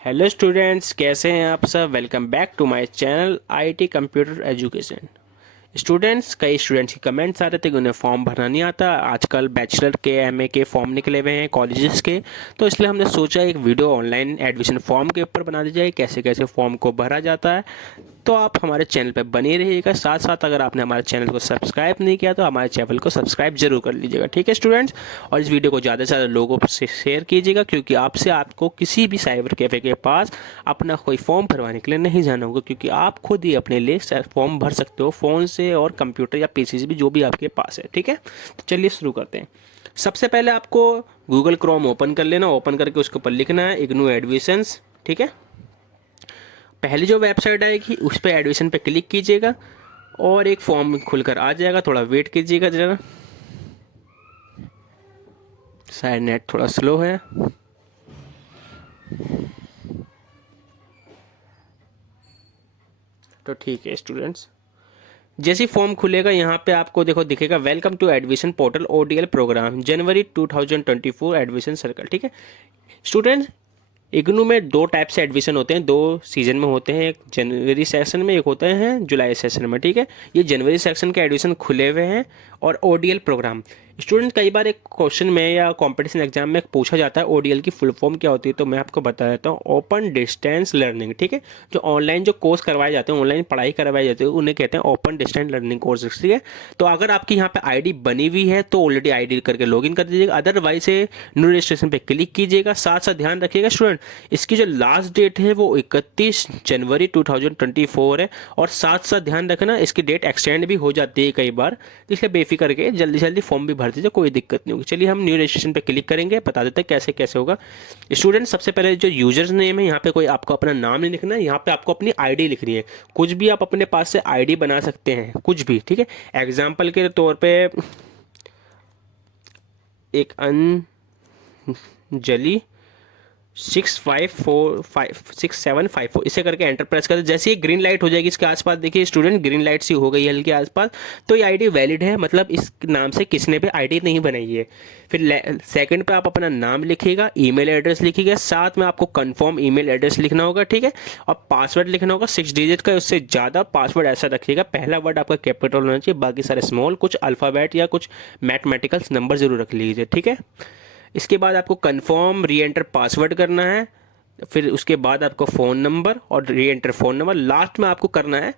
Hello students, कैसे हैं आप सब। Welcome back to my channel IT computer education. Students, कई स्टूडेंट्स की कमेंट्स आ रहे थे कि उन्हें फॉर्म भरना नहीं आता। आजकल बैचलर के एमए के फॉर्म निकले हुए हैं कॉलेजेस के, तो इसलिए हमने सोचा एक वीडियो ऑनलाइन एडमिशन फॉर्म के ऊपर बना दी जाए, कैसे कैसे फॉर्म को भरा जाता है। तो आप हमारे चैनल पर बने रहिएगा। साथ साथ अगर आपने हमारे चैनल को सब्सक्राइब नहीं किया तो हमारे चैनल को सब्सक्राइब जरूर कर लीजिएगा, ठीक है स्टूडेंट्स। और इस वीडियो को ज़्यादा से ज़्यादा लोगों से शेयर कीजिएगा, क्योंकि आपसे आपको किसी भी साइबर कैफ़े के पास अपना कोई फॉर्म भरवाने के लिए नहीं जाना होगा, क्योंकि आप खुद ही अपने लिए फॉर्म भर सकते हो फ़ोन से और कंप्यूटर या पीसी से भी, जो भी आपके पास है, ठीक है। तो चलिए शुरू करते हैं। सबसे पहले आपको गूगल क्रोम ओपन कर लेना। ओपन करके उसके ऊपर लिखना है इग्नू एडमिशंस, ठीक है। पहली जो वेबसाइट आएगी उस पर एडमिशन पे क्लिक कीजिएगा और एक फॉर्म खुलकर आ जाएगा। थोड़ा वेट कीजिएगा ज़रा, शायद नेट थोड़ा स्लो है। तो ठीक है स्टूडेंट्स, जैसे ही फॉर्म खुलेगा यहाँ पे आपको देखो दिखेगा welcome to admission portal ODL programme January 2024 admission circle, ठीक है स्टूडेंट्स। इग्नू में दो टाइप से एडमिशन होते हैं, दो सीजन में होते हैं, एक जनवरी सेशन में, एक होते हैं जुलाई सेशन में, ठीक है। ये जनवरी सेक्शन के एडमिशन खुले हुए हैं और ओडीएल प्रोग्राम। स्टूडेंट, कई बार एक क्वेश्चन में या कंपटीशन एग्जाम में पूछा जाता है ओडीएल की फुल फॉर्म क्या होती है, तो मैं आपको बता देता हूँ, ओपन डिस्टेंस लर्निंग, ठीक है। जो ऑनलाइन जो कोर्स करवाए जाते हैं, ऑनलाइन पढ़ाई करवाई जाती है, उन्हें कहते हैं ओपन डिस्टेंस लर्निंग कोर्सेज, ठीक है। तो अगर आपकी यहाँ पे आईडी बनी हुई है तो ऑलरेडी आईडी करके लॉगिन कर दीजिएगा, अदरवाइज से न्यू रजिस्ट्रेशन पे क्लिक कीजिएगा। साथ साथ ध्यान रखिएगा स्टूडेंट, इसकी जो लास्ट डेट है वो 31 जनवरी 2024 है। और साथ साथ ध्यान रखना, इसकी डेट एक्सटेंड भी हो जाती है कई बार, इसलिए बेफिक्र के जल्दी जल्दी फॉर्म भी भर दीजिए, कोई दिक्कत नहीं होगी। चलिए हम न्यू रजिस्ट्रेशन पे क्लिक करेंगे, बता देते हैं कैसे कैसे होगा। स्टूडेंट, सबसे पहले जो यूजर्स नेम है, यहाँ पे कोई आपको अपना नाम नहीं लिखना है, यहाँ पे आपको अपनी आईडी लिखनी है। कुछ भी आप अपने पास से आईडी बना सकते हैं, कुछ भी, ठीक है। एग्जाम्पल के तौर पर एक अंजलि 65456754 इसे करके एंटर प्रेस कर दे। जैसे ही ग्रीन लाइट हो जाएगी इसके आसपास, देखिए स्टूडेंट ग्रीन लाइट सी हो गई है हल्के आसपास, तो ये आईडी वैलिड है, मतलब इस नाम से किसने भी आईडी नहीं बनाई है। फिर सेकंड पे आप अपना नाम लिखिएगा, ईमेल एड्रेस लिखिएगा, साथ में आपको कंफर्म ईमेल एड्रेस लिखना होगा, ठीक है। और पासवर्ड लिखना होगा 6 डिजिट का, उससे ज़्यादा पासवर्ड ऐसा रखिएगा, पहला वर्ड आपका कैपिटल होना चाहिए, बाकी सारे स्मॉल, कुछ अल्फ़ाबेट या कुछ मैथमेटिकल्स नंबर जरूर रख लीजिए, ठीक है। इसके बाद आपको कंफर्म री एंटर पासवर्ड करना है। फिर उसके बाद आपको फ़ोन नंबर और री एंटर फ़ोन नंबर, लास्ट में आपको करना है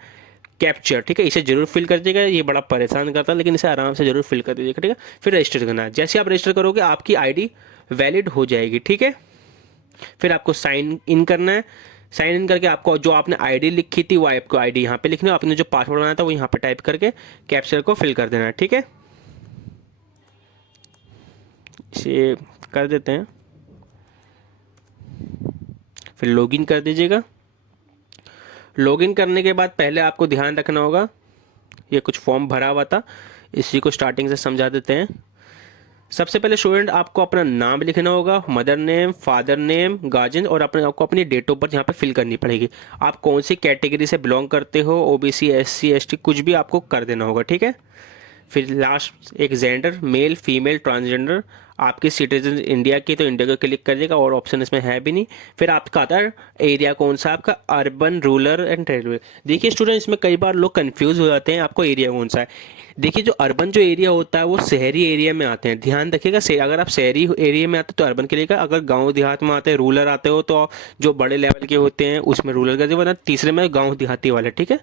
कैप्चर, ठीक है। इसे जरूर फिल कर दीजिएगा, ये बड़ा परेशान करता है, लेकिन इसे आराम से जरूर फिल कर दीजिएगा, ठीक है। फिर रजिस्टर करना है। जैसे आप रजिस्टर करोगे आपकी आईडी वैलिड हो जाएगी, ठीक है। फिर आपको साइन इन करना है। साइन इन करके आपको जो आपने आईडी लिखी थी वो आपको आईडी यहाँ पे लिखनी है, आपने जो पासवर्ड बनाया था वो यहाँ पे टाइप करके कैप्चर को फिल कर देना है, ठीक है। इसे कर देते हैं, फिर लॉगिन कर दीजिएगा। लॉगिन करने के बाद पहले आपको ध्यान रखना होगा, ये कुछ फॉर्म भरा हुआ था, इसी को स्टार्टिंग से समझा देते हैं। सबसे पहले स्टूडेंट आपको अपना नाम लिखना होगा, mother name, father name, guardian, और आपको अपनी डेट ऑफ बर्थ यहाँ पे फिल करनी पड़ेगी। आप कौन सी कैटेगरी से बिलोंग करते हो, ओबीसी, एससी, एसटी, कुछ भी आपको कर देना होगा, ठीक है। फिर लास्ट एक जेंडर, मेल, फीमेल, ट्रांसजेंडर, आपकी सिटीजन इंडिया की तो इंडिया को क्लिक करिएगा, और ऑप्शन इसमें है भी नहीं। फिर आपका आता है एरिया कौन सा, आपका अर्बन, रूरल एंड टेरिटरी। देखिए स्टूडेंट, इसमें कई बार लोग कंफ्यूज हो जाते हैं, आपको एरिया कौन सा है। देखिए जो अर्बन जो एरिया होता है वो शहरी एरिया में आते हैं, ध्यान रखिएगा। अगर आप शहरी एरिया में आते हो तो अर्बन के लिए का, अगर गांव देहात में आते हैं, रूरल आते हो तो जो बड़े लेवल के होते हैं उसमें रूरल कर दिया, तीसरे में गाँव देहाती वाले, ठीक है,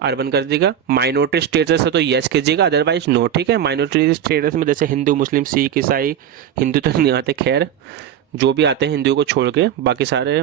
अर्बन कर दीजिएगा। माइनॉरिटी स्टेटस है तो यस कीजिएगा, अदरवाइज नो, ठीक है। माइनॉरिटी स्टेटस में जैसे हिंदू, मुस्लिम, सिख, ईसाई, हिंदू तो नहीं आते, खैर जो भी आते हैं हिंदुओं को छोड़ के बाकी सारे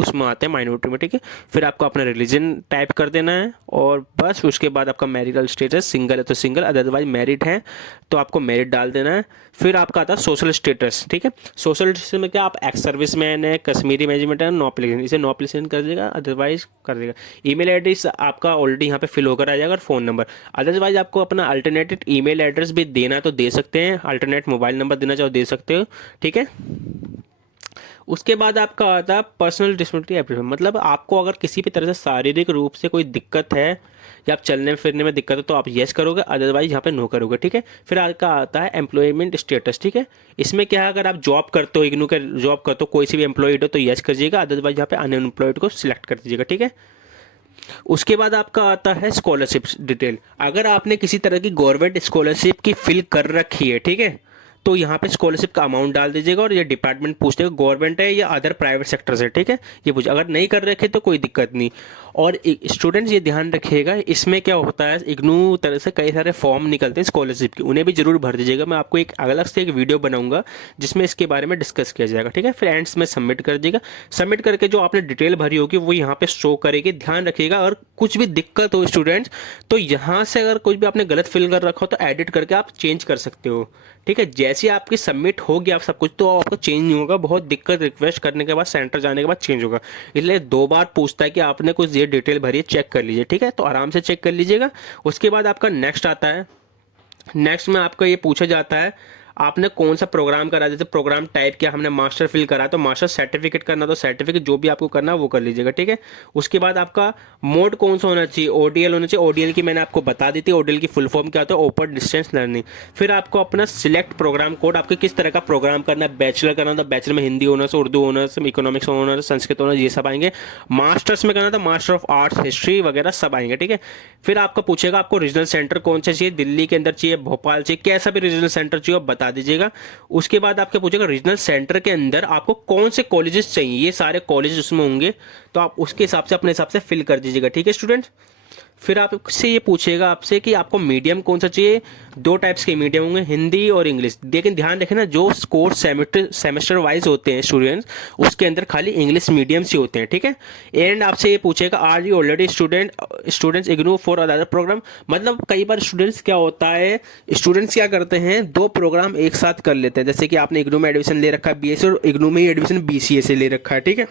उसमें आते हैं माइनॉरिटी में, ठीक है। फिर आपको अपना रिलीजन टाइप कर देना है, और बस उसके बाद आपका मैरिटल स्टेटस, सिंगल है तो सिंगल, अदरवाइज मैरिड है तो आपको मैरिड डाल देना है। फिर आपका आता है सोशल स्टेटस, ठीक है। सोशल स्टेटस में क्या, आप एक्स सर्विस मैन है, कश्मीरी मैनेजमेंट है, नो एप्लीकेशन, इसे नो एप्लीकेशन कर देगा, अदरवाइज कर देगा। ईमेल एड्रेस आपका ऑलरेडी यहाँ पे फिल होकर आ जाएगा, और फ़ोन नंबर, अदरवाइज आपको अपना अल्टरनेटेड ईमेल एड्रेस भी देना तो दे सकते हैं, अल्टरनेट मोबाइल नंबर देना चाहो दे सकते हो, ठीक है। उसके बाद आपका आता है पर्सनल डिसेबिलिटी एप्लीकेशन, मतलब आपको अगर किसी भी तरह से शारीरिक रूप से कोई दिक्कत है या आप चलने फिरने में दिक्कत है तो आप येस करोगे, अदरवाइज यहाँ पे नो करोगे, ठीक है। फिर आपका आता है एम्प्लॉयमेंट स्टेटस, ठीक है। इसमें क्या है, अगर आप जॉब करते हो, इग्नू का जॉब करते हो, कोई सी भी एम्प्लॉयड हो तो येस करिएगा, अदरवाइज यहाँ पे अनएम्प्लॉयड को सिलेक्ट कर दीजिएगा, ठीक है। उसके बाद आपका आता है स्कॉलरशिप डिटेल। अगर आपने किसी तरह की गवर्नमेंट स्कॉलरशिप की फिल कर रखी है, ठीक है, तो यहाँ पे स्कॉलरशिप का अमाउंट डाल दीजिएगा और ये डिपार्टमेंट पूछते हैं गवर्नमेंट है या अदर प्राइवेट सेक्टर से, ठीक है, ये पूछ। अगर नहीं कर रखे तो कोई दिक्कत नहीं। और स्टूडेंट्स ये ध्यान रखिएगा, इसमें क्या होता है, इग्नू तरह से कई सारे फॉर्म निकलते हैं स्कॉलरशिप के, उन्हें भी जरूर भर दीजिएगा। मैं आपको एक अलग से एक वीडियो बनाऊंगा जिसमें इसके बारे में डिस्कस किया जाएगा, ठीक है। फिर एंड्स में सबमिट कर दीजिएगा। सबमिट करके जो आपने डिटेल भरी होगी वो यहाँ पे शो करेगी, ध्यान रखिएगा। और कुछ भी दिक्कत हो स्टूडेंट्स, तो यहाँ से अगर कुछ भी आपने गलत फिल कर रखा हो तो एडिट करके आप चेंज कर सकते हो, ठीक है। जैसे आपकी सबमिट हो गया आप सब कुछ, तो आपको चेंज नहीं होगा, बहुत दिक्कत रिक्वेस्ट करने के बाद सेंटर जाने के बाद चेंज होगा। इसलिए 2 बार पूछता है कि आपने कुछ ये डिटेल भरी है, चेक कर लीजिए, ठीक है। तो आराम से चेक कर लीजिएगा। उसके बाद आपका नेक्स्ट आता है। नेक्स्ट में आपका ये पूछा जाता है आपने कौन सा प्रोग्राम करा, जैसे प्रोग्राम टाइप किया, हमने मास्टर फिल करा तो मास्टर, सर्टिफिकेट करना तो सर्टिफिकेट, जो भी आपको करना है वो कर लीजिएगा, ठीक है। उसके बाद आपका मोड कौन सा होना चाहिए, ओडीएल होना चाहिए। ओडीएल की मैंने आपको बता दी थी, ओडीएल की फुल फॉर्म क्या होता है, ओपन डिस्टेंस लर्निंग। फिर आपको अपना सिलेक्ट प्रोग्राम कोड, आपको किस तरह का प्रोग्राम करना है, बैचलर करना था बैचलर में Hindi honours, Urdu honours, economics honours, Sanskrit honours, ये सब आएंगे। मास्टर्स में करना था मास्टर ऑफ आर्ट्स, हिस्ट्री वगैरह सब आएंगे, ठीक है। फिर आपका पूछेगा आपको रीजनल सेंटर कौन सा चाहिए, दिल्ली के अंदर चाहिए, भोपाल चाहिए, कैसा भी रीजनल सेंटर चाहिए आप बता दीजिएगा। उसके बाद आपके पूछेगा रीजनल सेंटर के अंदर आपको कौन से कॉलेजेस चाहिए, ये सारे कॉलेज उसमें होंगे, तो आप उसके हिसाब से अपने हिसाब से फिल कर दीजिएगा, ठीक है स्टूडेंट्स। फिर आपसे ये पूछेगा आपसे कि आपको मीडियम कौन सा चाहिए। 2 टाइप्स के मीडियम होंगे, हिंदी और इंग्लिश। लेकिन ध्यान रखें ना, जो कोर्स सेमेस्टर वाइज होते हैं स्टूडेंट्स, उसके अंदर खाली इंग्लिश मीडियम से होते हैं, ठीक है। एंड आपसे ये पूछेगा are you already students IGNOU for other programme. मतलब कई बार स्टूडेंट्स क्या होता है, स्टूडेंट्स क्या करते हैं, 2 प्रोग्राम एक साथ कर लेते हैं। जैसे कि आपने इग्नू में एडमिशन ले रखा है बीएससी और इग्नू में ही एडमिशन बीसीए से ले रखा है, ठीक है।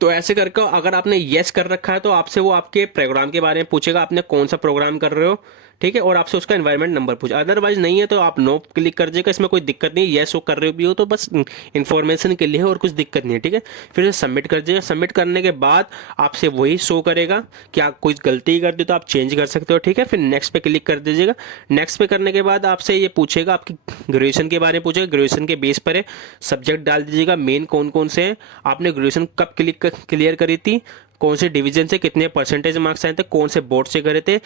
तो ऐसे करके अगर आपने येस कर रखा है तो आपसे वो आपके प्रोग्राम के बारे में पूछेगा, आपने कौन सा प्रोग्राम कर रहे हो, ठीक है, और आपसे उसका एनवायरनमेंट नंबर पूछे। अदरवाइज नहीं है तो आप नो क्लिक कर दीजिएगा, इसमें कोई दिक्कत नहीं है। येस वो कर रहे भी हो तो बस इन्फॉर्मेशन के लिए है और कुछ दिक्कत नहीं है, ठीक है। फिर सबमिट कर दीजिएगा। सबमिट करने के बाद आपसे वही शो करेगा कि आप कोई गलती कर दी तो आप चेंज कर सकते हो, ठीक है। फिर नेक्स्ट पे क्लिक कर दीजिएगा। नेक्स्ट पे करने के बाद आपसे ये पूछेगा आपकी ग्रेजुएशन के बारे में पूछेगा, ग्रेजुएशन के बेस पर है, सब्जेक्ट डाल दीजिएगा, मेन कौन कौन से हैं, आपने ग्रेजुएशन कब क्लियर करी थी, कौन से डिवीजन से कितने परसेंटेज मार्क्स आए थे, कौन से बोर्ड से करे थे।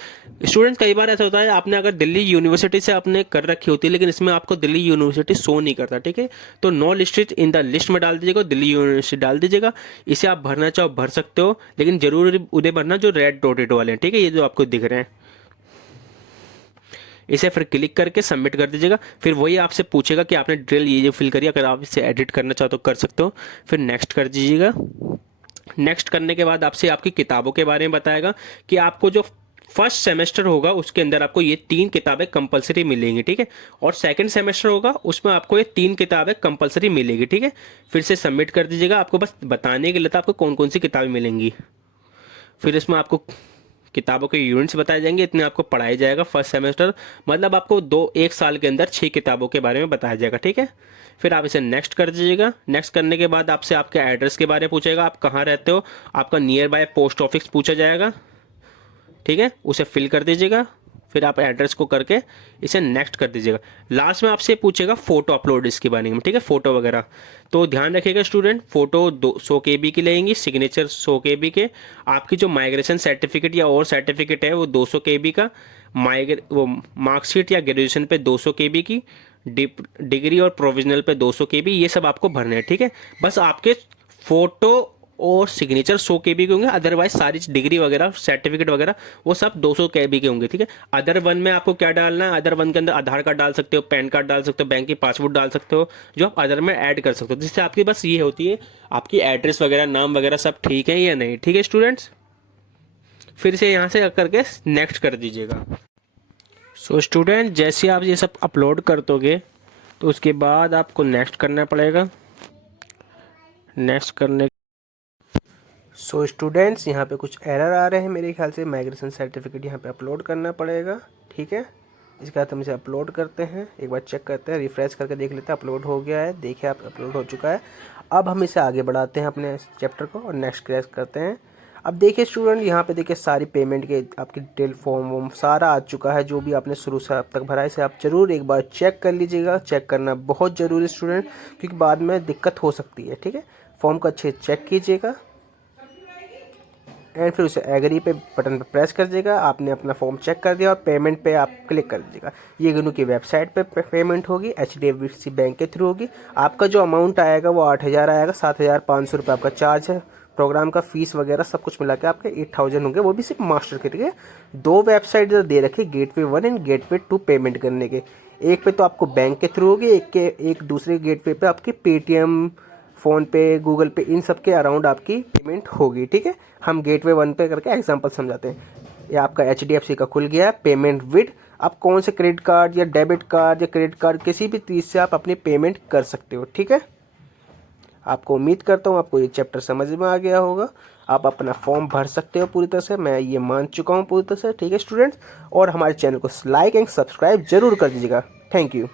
स्टूडेंट कई बार ऐसा होता है आपने अगर दिल्ली यूनिवर्सिटी से आपने कर रखी होती है लेकिन इसमें आपको दिल्ली यूनिवर्सिटी शो नहीं करता, ठीक है। तो no listed in the list में डाल दीजिएगा, दिल्ली यूनिवर्सिटी डाल दीजिएगा। इसे आप भरना चाहो भर सकते हो, लेकिन जरूर उन्हें भरना जो रेड डॉटेड वाले हैं, ठीक है, ये जो आपको दिख रहे हैं। इसे फिर क्लिक करके सबमिट कर दीजिएगा। फिर वही आपसे पूछेगा कि आपने डिटेल ये फिल करी, अगर आप इसे एडिट करना चाहो तो कर सकते हो। फिर नेक्स्ट कर दीजिएगा। नेक्स्ट करने के बाद आपसे आपकी किताबों के बारे में बताएगा कि आपको जो फर्स्ट सेमेस्टर होगा उसके अंदर आपको ये 3 किताबें कंपलसरी मिलेंगी, ठीक है। और सेकंड सेमेस्टर होगा उसमें आपको ये 3 किताबें कंपलसरी मिलेगी, ठीक है। फिर से सबमिट कर दीजिएगा। आपको बस बताने के लिए था आपको कौन कौन सी किताबें मिलेंगी। फिर इसमें आपको किताबों के यूनिट्स बताए जाएंगे, इतने आपको पढ़ाया जाएगा फर्स्ट सेमेस्टर, मतलब आपको 1 साल के अंदर 6 किताबों के बारे में बताया जाएगा, ठीक है। फिर आप इसे नेक्स्ट कर दीजिएगा। नेक्स्ट करने के बाद आपसे आपके एड्रेस के बारे में पूछेगा, आप कहाँ रहते हो, आपका नियर बाय पोस्ट ऑफिस पूछा जाएगा, ठीक है, उसे फिल कर दीजिएगा। फिर आप एड्रेस को करके इसे नेक्स्ट कर दीजिएगा। लास्ट में आपसे पूछेगा फोटो अपलोड इसके बारे में, ठीक है, फोटो वगैरह। तो ध्यान रखिएगा स्टूडेंट, फोटो 200 KB की लगेंगी, सिग्नेचर 100 KB के। आपकी जो माइग्रेशन सर्टिफिकेट या और सर्टिफिकेट है वो 200 KB का, वो मार्कशीट या ग्रेजुएशन पे 200 KB की, डिग्री और प्रोविजनल पे 200 KB, ये सब आपको भरने हैं, ठीक है। बस आपके फोटो और सिग्नेचर 100 KB के होंगे, अदरवाइज सारी डिग्री वगैरह सर्टिफिकेट वगैरह वो सब 200 KB के होंगे, ठीक है। अदर वन में आपको क्या डालना है, अदर वन के अंदर आधार कार्ड डाल सकते हो, पैन कार्ड डाल सकते हो, बैंक की पासबुक डाल सकते हो, जो आप अदर में ऐड कर सकते हो, जिससे आपकी बस ये होती है आपकी एड्रेस वगैरह नाम वगैरह सब ठीक है या नहीं, ठीक है स्टूडेंट्स। फिर से यहाँ से करके नेक्स्ट कर दीजिएगा। सो स्टूडेंट जैसे आप ये सब अपलोड कर दोगे तो उसके बाद आपको नेक्स्ट करना पड़ेगा। नेक्स्ट करने सो स्टूडेंट्स यहाँ पे कुछ एरर आ रहे हैं मेरे ख्याल से, माइग्रेशन सर्टिफिकेट यहाँ पे अपलोड करना पड़ेगा, ठीक है। इसके बाद हम इसे अपलोड करते हैं, एक बार चेक करते हैं, रिफ्रेश करके देख लेते हैं अपलोड हो गया है। देखिए आप अपलोड हो चुका है। अब हम इसे आगे बढ़ाते हैं अपने चैप्टर को और नेक्स्ट क्रैश करते हैं। अब देखिए स्टूडेंट, यहाँ पे देखिए सारी पेमेंट के आपकी डिटेल फॉर्म वॉर्म सारा आ चुका है, जो भी आपने शुरू से अब तक भरा है। इसे आप ज़रूर एक बार चेक कर लीजिएगा। चेक करना बहुत ज़रूरी स्टूडेंट, क्योंकि बाद में दिक्कत हो सकती है। ठीक है, फॉर्म को अच्छे से चेक कीजिएगा एंड फिर उसे एग्री पे बटन पे प्रेस कर दीजिएगा। आपने अपना फॉर्म चेक कर दिया और पेमेंट पे आप क्लिक कर दीजिएगा। ये GNU की वेबसाइट पे पेमेंट होगी, HDFC बैंक के थ्रू होगी। आपका जो अमाउंट आएगा वो 8,000 आएगा। 7,500 रुपये आपका चार्ज है। प्रोग्राम का फीस वगैरह सब कुछ मिला के आपके 8,000 होंगे, वो भी सिर्फ मास्टर के लिए। 2 वेबसाइट दे रखी, गेटवे 1 एंड गेटवे 2 पेमेंट करने के। एक पे तो आपको बैंक के थ्रू होगी, एक दूसरे गेटवे पे आपकी पेटीएम, फ़ोन पे, गूगल पे, इन सब के अराउंड आपकी पेमेंट होगी। ठीक है, हम गेटवे 1 पे करके एग्जांपल समझाते हैं। ये आपका HDFC का खुल गया है पेमेंट विद। आप कौन से क्रेडिट कार्ड या डेबिट कार्ड या क्रेडिट कार्ड किसी भी चीज़ से आप अपनी पेमेंट कर सकते हो। ठीक है, आपको उम्मीद करता हूँ आपको ये चैप्टर समझ में आ गया होगा। आप अपना फॉर्म भर सकते हो पूरी तरह से, मैं ये मान चुका हूँ पूरी तरह से। ठीक है स्टूडेंट्स, और हमारे चैनल को लाइक एंड सब्सक्राइब जरूर कर दीजिएगा। Thank you.